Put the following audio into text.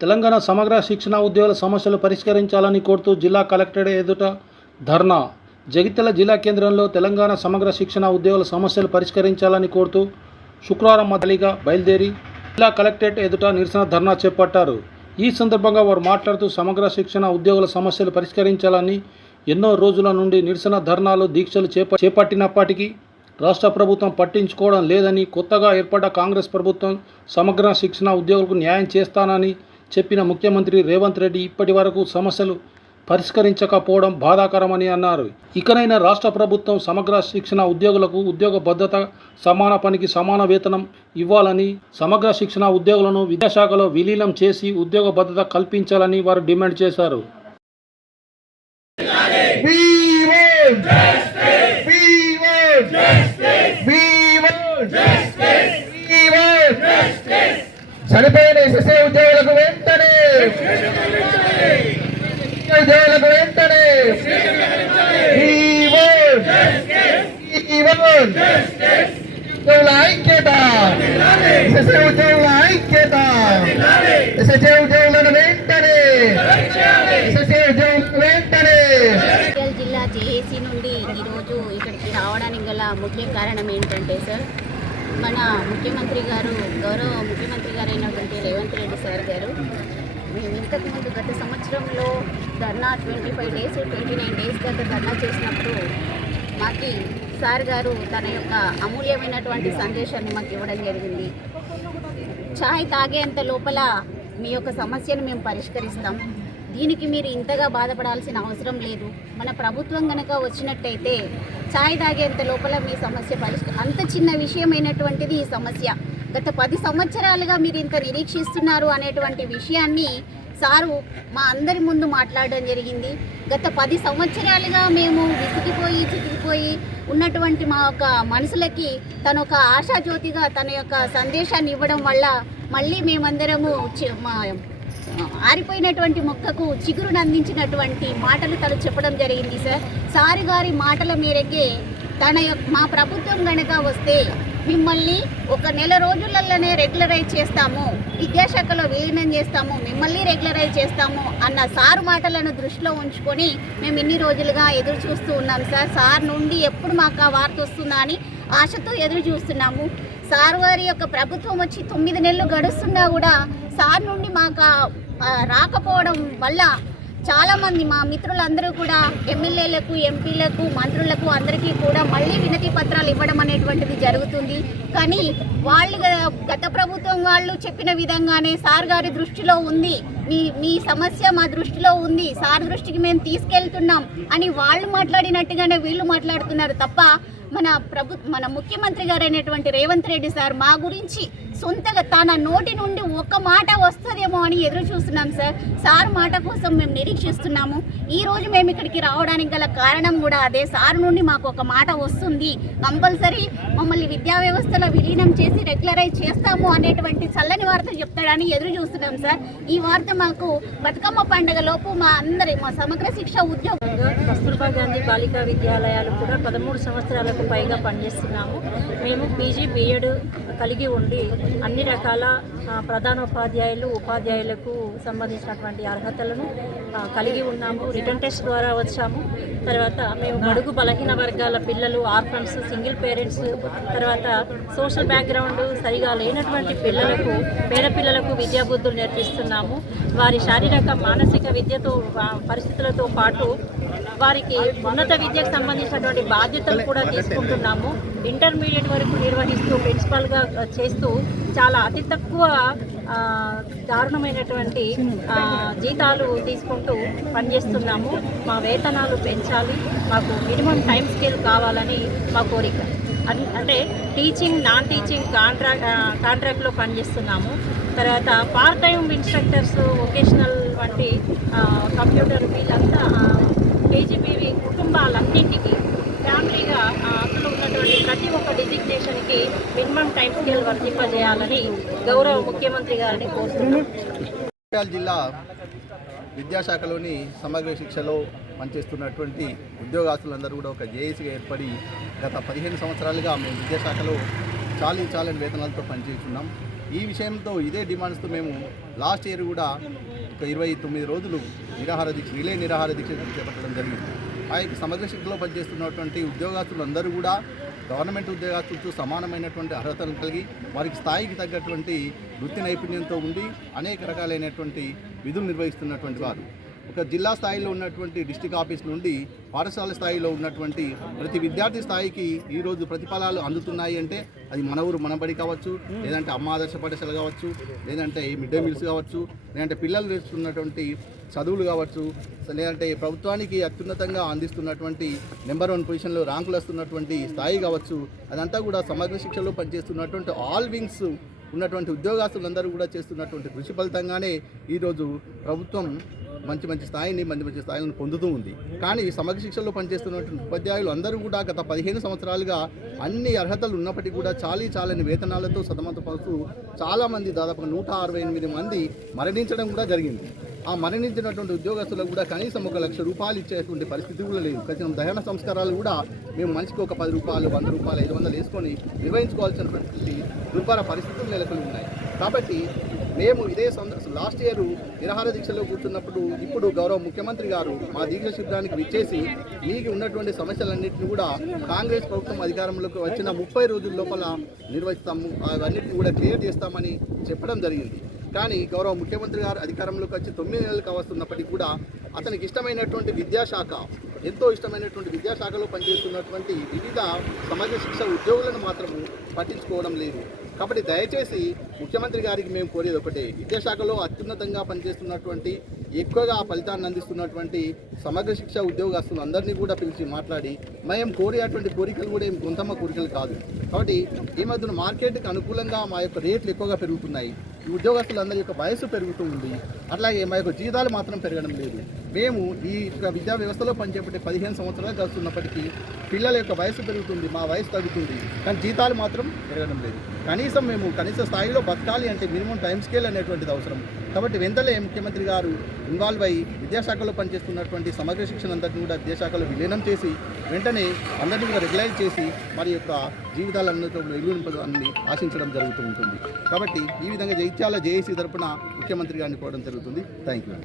తెలంగాణ సమగ్ర శిక్షణ ఉద్యోగుల సమస్యలు పరిష్కరించాలని కోరుతూ జిల్లా కలెక్టర్ ఎదుట ధర్నా. జగిత్యాల జిల్లా కేంద్రంలో తెలంగాణ సమగ్ర శిక్షణ ఉద్యోగుల సమస్యలు పరిష్కరించాలని కోరుతూ శుక్రవారం మొదలిగా బయలుదేరి జిల్లా కలెక్టరేట్ ఎదుట నిరసన ధర్నా చేపట్టారు. ఈ సందర్భంగా వారు మాట్లాడుతూ సమగ్ర శిక్షణ ఉద్యోగుల సమస్యలు పరిష్కరించాలని ఎన్నో రోజుల నుండి నిరసన ధర్నాలు దీక్షలు చేప చేపట్టినప్పటికీ రాష్ట్ర ప్రభుత్వం పట్టించుకోవడం లేదని కొత్తగా ఏర్పడ్డ కాంగ్రెస్ ప్రభుత్వం సమగ్ర శిక్షణ ఉద్యోగులకు న్యాయం చేస్తానని చెప్పిన ముఖ్యమంత్రి రేవంత్ రెడ్డి ఇప్పటి వరకు సమస్యలు పరిష్కరించకపోవడం బాధాకరమని అన్నారు. ఇకనైనా రాష్ట్ర ప్రభుత్వం సమగ్ర శిక్షణ ఉద్యోగులకు ఉద్యోగ భద్రత సమాన పనికి సమాన వేతనం ఇవ్వాలని సమగ్ర శిక్షణ ఉద్యోగులను విద్యాశాఖలో విలీనం చేసి ఉద్యోగ భద్రత కల్పించాలని వారు డిమాండ్ చేశారు. Justice. చనిపోయిన ఎస్ఎస్ఏ ఉద్యోగులకు వెంటనే! ఉద్యోగులకు వెంటనే! E e ఉద్యోగుల ఐక్యత! ఎస్ఎస్ఏ ఉద్యోగుల ఐక్యత! ఎస్ఎస్ఏ ఉద్యోగులను వెంటనే! ఎస్ఎస్ఏ ఉద్యోగులకు వెంటనే! జిల్లా జేఏసీ నుండి ఈరోజు ఇక్కడికి రావడానికి గల ముఖ్య కారణం ఏంటంటే సార్ మన ముఖ్యమంత్రి గారు గౌరవ ముఖ్యమంత్రి గారు అయినటువంటి రేవంత్ రెడ్డి సార్ గారు మేము ఇంతకుముందు గత సంవత్సరంలో ధర్నా twenty five days twenty nine days దాకా ధర్నా చేసినప్పుడు మాకి సార్ గారు తన యొక్క అమూల్యమైనటువంటి సందేశాన్ని మాకు ఇవ్వడం జరిగింది. ఛాయ్ తాగేంత లోపల మీ యొక్క సమస్యను మేము పరిష్కరిస్తాం. దీనికి మీరు ఇంతగా బాధపడాల్సిన అవసరం లేదు. మన ప్రభుత్వం కనుక వచ్చినట్టయితే ఛాయ్ తాగేంత లోపల మీ సమస్య పరిష్క అంత చిన్న విషయమైనటువంటిది ఈ సమస్య. గత పది సంవత్సరాలుగా మీరు ఇంత నిరీక్షిస్తున్నారు అనేటువంటి విషయాన్ని సారు మా అందరి ముందు మాట్లాడడం జరిగింది. గత పది సంవత్సరాలుగా మేము విసిగిపోయి చితికిపోయి ఉన్నటువంటి మా యొక్క మనసులకి తన ఒక ఆశాజ్యోతిగా తన యొక్క సందేశాన్ని ఇవ్వడం వల్ల మళ్ళీ మేమందరము మా ఆరిపోయినటువంటి మొక్కకు చిగురును అందించినటువంటి మాటలు తను చెప్పడం జరిగింది సార్. సారి గారి మాటల మేరకే తన యొక్క మా ప్రభుత్వం గనక వస్తే మిమ్మల్ని ఒక నెల రోజులలోనే రెగ్యులరైజ్ చేస్తాము విద్యాశాఖలో విలీనం చేస్తాము మిమ్మల్ని రెగ్యులరైజ్ చేస్తాము అన్న సార్ మాటలను దృష్టిలో ఉంచుకొని మేము ఇన్ని రోజులుగా ఎదురు చూస్తూ ఉన్నాం సార్. సార్ నుండి ఎప్పుడు మాకు ఆ వార్త వస్తుందా అని ఆశతో ఎదురు చూస్తున్నాము. సార్ వారి యొక్క ప్రభుత్వం వచ్చి తొమ్మిది నెలలు గడుస్తున్నా కూడా సార్ నుండి మాకు రాకపోవడం వల్ల చాలామంది మా మిత్రులందరూ కూడా ఎమ్మెల్యేలకు ఎంపీలకు మంత్రులకు అందరికీ కూడా మళ్ళీ వినతి పత్రాలు ఇవ్వడం అనేటువంటిది జరుగుతుంది. కానీ వాళ్ళు గత ప్రభుత్వం వాళ్ళు చెప్పిన విధంగానే సార్ గారి దృష్టిలో ఉంది. మీ మీ సమస్య మా దృష్టిలో ఉంది. సార్ దృష్టికి మేము తీసుకెళ్తున్నాం అని వాళ్ళు మాట్లాడినట్టుగానే వీళ్ళు మాట్లాడుతున్నారు తప్ప మన ప్రభు మన ముఖ్యమంత్రి గారైనటువంటి రేవంత్ రెడ్డి సార్ మా గురించి సొంతగా తన నోటి నుండి ఒక్క మాట వస్తుందేమో అని ఎదురు చూస్తున్నాం సార్. సార్ మాట కోసం మేము నిరీక్షిస్తున్నాము. ఈ రోజు మేము ఇక్కడికి రావడానికి గల కారణం కూడా అదే. సార్ నుండి మాకు ఒక మాట వస్తుంది. కంపల్సరీ మమ్మల్ని విద్యా వ్యవస్థలో విలీనం చేసి రెగ్యులరైజ్ చేస్తాము అనేటువంటి చల్లని వార్త చెప్తాడని ఎదురు చూస్తున్నాం సార్. ఈ వార్త మాకు బతుకమ్మ పండుగ లోపు మా అందరి మా సమగ్ర శిక్ష ఉద్యోగం కస్తూర్బా గాంధీ బాలికా విద్యాలయాలు కూడా పదమూడు సంవత్సరాలకు పైగా పనిచేస్తున్నాము. మేము పీజీ బీఎడ్ కలిగి ఉండి అన్ని రకాల ప్రధాన ఉపాధ్యాయులు ఉపాధ్యాయులకు సంబంధించినటువంటి అర్హతలను కలిగి ఉన్నాము. రిటర్న్ టెస్ట్ ద్వారా వచ్చాము. తర్వాత మేము బడుగు బలహీన వర్గాల పిల్లలు ఆర్ఫన్స్ సింగిల్ పేరెంట్స్ తర్వాత సోషల్ బ్యాక్గ్రౌండ్ సరిగా లేనటువంటి పిల్లలకు పేద పిల్లలకు విద్యాబుద్ధులు నేర్పిస్తున్నాము. వారి శారీరక మానసిక విద్యతో పరిస్థితులతో పాటు వారికి ఉన్నత విద్యకు సంబంధించినటువంటి బాధ్యతలు కూడా తీసుకుంటున్నాము. ఇంటర్మీడియట్ వరకు నిర్వహిస్తూ ప్రిన్సిపల్గా చేస్తూ చాలా అతి తక్కువ దారుణమైనటువంటి జీతాలు తీసుకుంటూ పనిచేస్తున్నాము. మా వేతనాలు పెంచాలి. మాకు మినిమం టైం స్కేల్ కావాలని మా కోరిక. అన్- అంటే టీచింగ్ నాన్ టీచింగ్ కాంట్రాక్ట్ కాంట్రాక్ట్లో పనిచేస్తున్నాము. తర్వాత పార్ట్ టైం ఇన్స్ట్రక్టర్స్ వొకేషనల్ వంటి కంప్యూటర్ వీళ్ళంతా కేజీబీవి కుటుంబాలన్నింటికి ఫ్యామిలీగా ఆ, అందులో ఉన్నటువంటి ప్రతి ఒక్క డిజిగ్నేషన్కి మినిమం టైం స్కేల్ వర్తింపజేయాలని గౌరవ ముఖ్యమంత్రి గారిని కోరుతున్నాం. జిల్లా విద్యాశాఖలోని సమగ్ర శిక్షలో పనిచేస్తున్నటువంటి ఉద్యోగస్తులందరూ కూడా ఒక జేఏసీగా ఏర్పడి గత పదిహేను సంవత్సరాలుగా మేము విద్యాశాఖలో చాలీ చాలని వేతనాలతో పనిచేస్తున్నాం. ఈ విషయంతో ఇదే డిమాండ్స్తో మేము లాస్ట్ ఇయర్ కూడా ఒక ఇరవై తొమ్మిది రోజులు నిరాహార దీక్ష రిలే నిరాహార దీక్ష చేపట్టడం జరిగింది. ఆ యొక్క సమగ్ర శక్తిలో పనిచేస్తున్నటువంటి ఉద్యోగస్తులందరూ కూడా గవర్నమెంట్ ఉద్యోగస్తులతో సమానమైనటువంటి అర్హతలు కలిగి వారికి స్థాయికి తగ్గటువంటి వృత్తి నైపుణ్యంతో ఉండి అనేక రకాలైనటువంటి విధులు నిర్వహిస్తున్నటువంటి వారు. ఒక జిల్లా స్థాయిలో ఉన్నటువంటి డిస్టిక్ ఆఫీస్ నుండి పాఠశాల స్థాయిలో ఉన్నటువంటి ప్రతి విద్యార్థి స్థాయికి ఈరోజు ప్రతిఫలాలు అందుతున్నాయి అంటే అది మన ఊరు మనబడి కావచ్చు లేదంటే అమ్మ ఆదర్శ పాఠశాల కావచ్చు లేదంటే మిడ్ డే మీల్స్ కావచ్చు లేదంటే పిల్లలు నేర్చుకున్నటువంటి చదువులు కావచ్చు లేదంటే ప్రభుత్వానికి అత్యున్నతంగా అందిస్తున్నటువంటి నెంబర్ వన్ పొజిషన్లో ర్యాంకులు వస్తున్నటువంటి స్థాయి కావచ్చు అదంతా కూడా సమగ్ర శిక్షలో పనిచేస్తున్నటువంటి ఆల్ వింగ్స్ ఉన్నటువంటి ఉద్యోగస్తులందరూ కూడా చేస్తున్నటువంటి కృషి ఫలితంగానే ఈరోజు ప్రభుత్వం మంచి మంచి స్థాయిని మంచి మంచి స్థాయిలను పొందుతూ ఉంది. కానీ సమగ్ర శిక్షలో పనిచేస్తున్నటువంటి ఉపాధ్యాయులు అందరూ కూడా గత పదిహేను సంవత్సరాలుగా అన్ని అర్హతలు ఉన్నప్పటికీ కూడా చాలీ చాలని వేతనాలతో సతమతపడుతూ చాలామంది దాదాపు నూట అరవై ఎనిమిది మంది మరణించడం కూడా జరిగింది. ఆ మరణించినటువంటి ఉద్యోగస్తులకు కూడా కనీసం ఒక లక్ష రూపాయలు ఇచ్చేటువంటి పరిస్థితి కూడా లేదు. కనీసం దహన సంస్కారాలు కూడా మేము మనిషికి ఒక పది రూపాయలు వంద రూపాయలు ఐదు వందలు వేసుకొని నిర్వహించుకోవాల్సినటువంటి దుర్భర పరిస్థితులు నెలకొని ఉన్నాయి. కాబట్టి మేము ఇదే సంద లాస్ట్ ఇయర్ నిరహార దీక్షలో కూర్చున్నప్పుడు ఇప్పుడు గౌరవ ముఖ్యమంత్రి గారు మా దీక్ష శిబిరానికి విచ్చేసి మీకు ఉన్నటువంటి సమస్యలన్నింటినీ కూడా కాంగ్రెస్ ప్రభుత్వం అధికారంలోకి వచ్చిన ముప్పై రోజుల లోపల నిర్వహిస్తాము. అవన్నిటిని కూడా క్లియర్ చేస్తామని చెప్పడం జరిగింది. కానీ గౌరవ ముఖ్యమంత్రి గారు అధికారంలోకి వచ్చి తొమ్మిది నెలలు కావస్తున్నప్పటికీ కూడా అతనికి ఇష్టమైనటువంటి విద్యాశాఖ ఎంతో ఇష్టమైనటువంటి విద్యాశాఖలో పనిచేస్తున్నటువంటి వివిధ సమగ్ర శిక్ష ఉద్యోగులను మాత్రము పట్టించుకోవడం లేదు. కాబట్టి దయచేసి ముఖ్యమంత్రి గారికి మేము కోరేది ఒకటే విద్యాశాఖలో అత్యున్నతంగా పనిచేస్తున్నటువంటి ఎక్కువగా ఫలితాన్ని అందిస్తున్నటువంటి సమగ్ర శిక్ష ఉద్యోగస్తులు అందరినీ కూడా పిలిచి మాట్లాడి మేము కోరేటువంటి కోరికలు కూడా ఏం గొంతమ్మ కోరికలు కాదు. కాబట్టి ఈ మధ్యన మార్కెట్కి అనుకూలంగా మా యొక్క రేట్లు ఎక్కువగా పెరుగుతున్నాయి. ఈ ఉద్యోగస్తులందరి యొక్క వయసు పెరుగుతూ ఉంది. అట్లాగే మా యొక్క జీతాలు మాత్రం పెరగడం లేదు. మేము ఈ యొక్క విద్యా వ్యవస్థలో పనిచేపట్టే పదిహేను సంవత్సరాలు గడుస్తున్నప్పటికీ పిల్లల యొక్క వయసు పెరుగుతుంది మా వయసు తగ్గుతుంది. కానీ జీతాలు మాత్రం పెరగడం లేదు. కనీసం మేము కనీస స్థాయిలో బతకాలి అంటే మినిమం టైం స్కేల్ అనేటువంటిది అవసరం. కాబట్టి వెంటనే ముఖ్యమంత్రి గారు ఇన్వాల్వ్ అయ్యి విద్యాశాఖలో పనిచేస్తున్నటువంటి సమగ్ర శిక్షణ అంతటిని కూడా విద్యాశాఖలో విలీనం చేసి వెంటనే అందరినీ కూడా రెగ్యులైజ్ చేసి మరి యొక్క జీవితాలన్నిటిలో వెలుగునింపడాన్ని ఆశించడం జరుగుతూ ఉంటుంది. కాబట్టి ఈ విధంగా జైత్యాల జేఏసీ తరపున ముఖ్యమంత్రి గారిని కోవడం జరుగుతుంది. Thank you